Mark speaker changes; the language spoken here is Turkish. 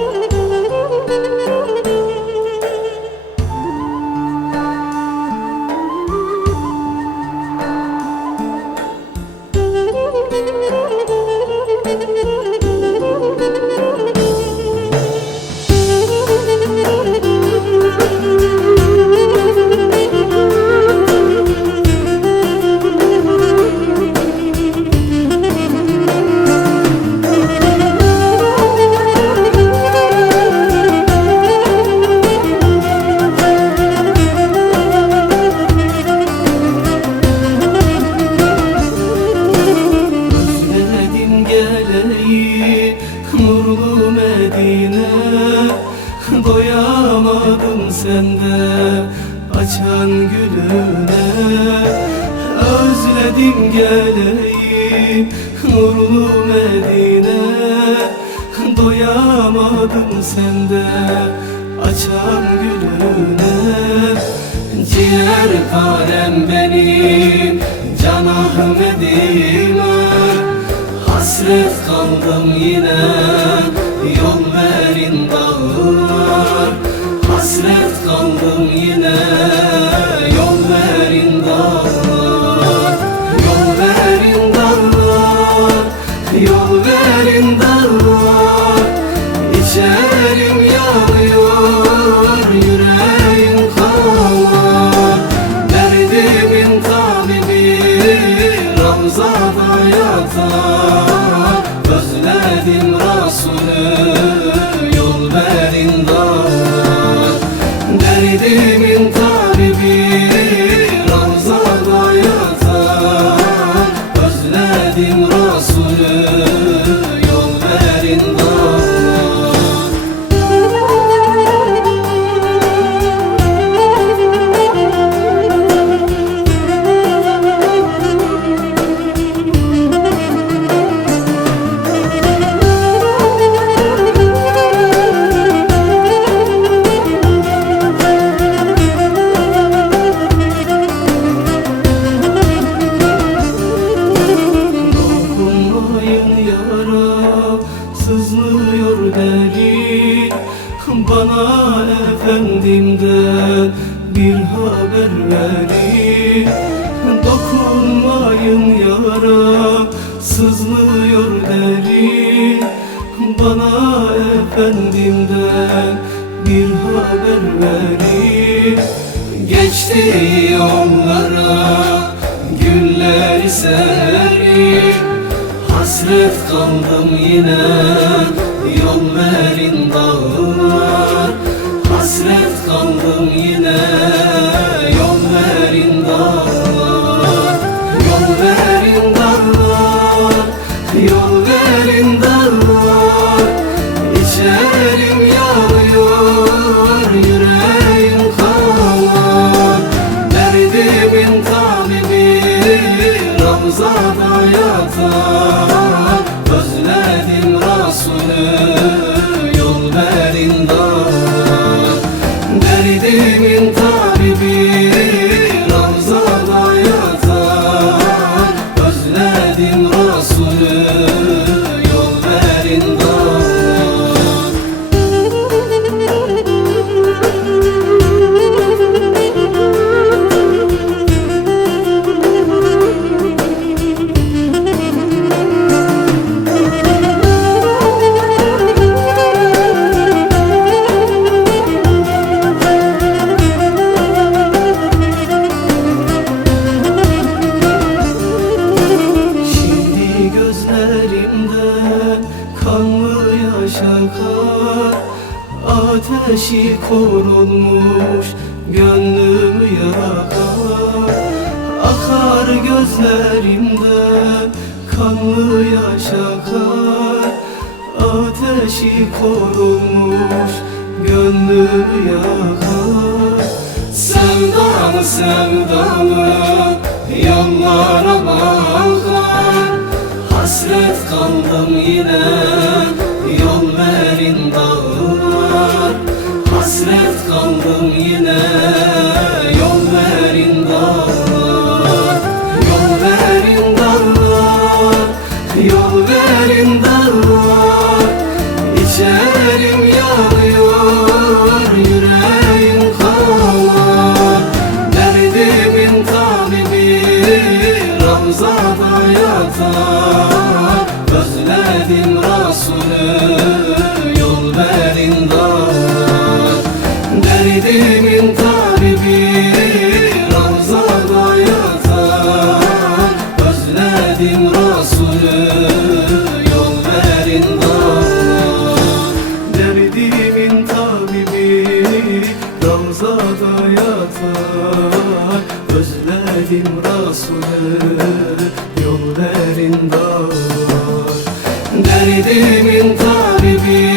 Speaker 1: Ooh. Sende açan gülüne Özledim geleyim nurlu Medine. Doyamadım sende açan gülüne Ciğer parem benim can Ahmet'ime Hasret kaldım yine efendimden bir haber verin Dokunmayın yara sızlıyor derin Bana efendimden bir haber verin Geçti yollara Güller serin Hasret kaldım yine Ateşi korulmuş gönlümü yakar. Akar gözlerimden kanlı yaş akar Ateşi korulmuş gönlümü yakar. Sevdamı sevdamı yollara bakar. Hasret kaldım yine yol verin dağlar Hasret kaldım yine Derdimin tabibi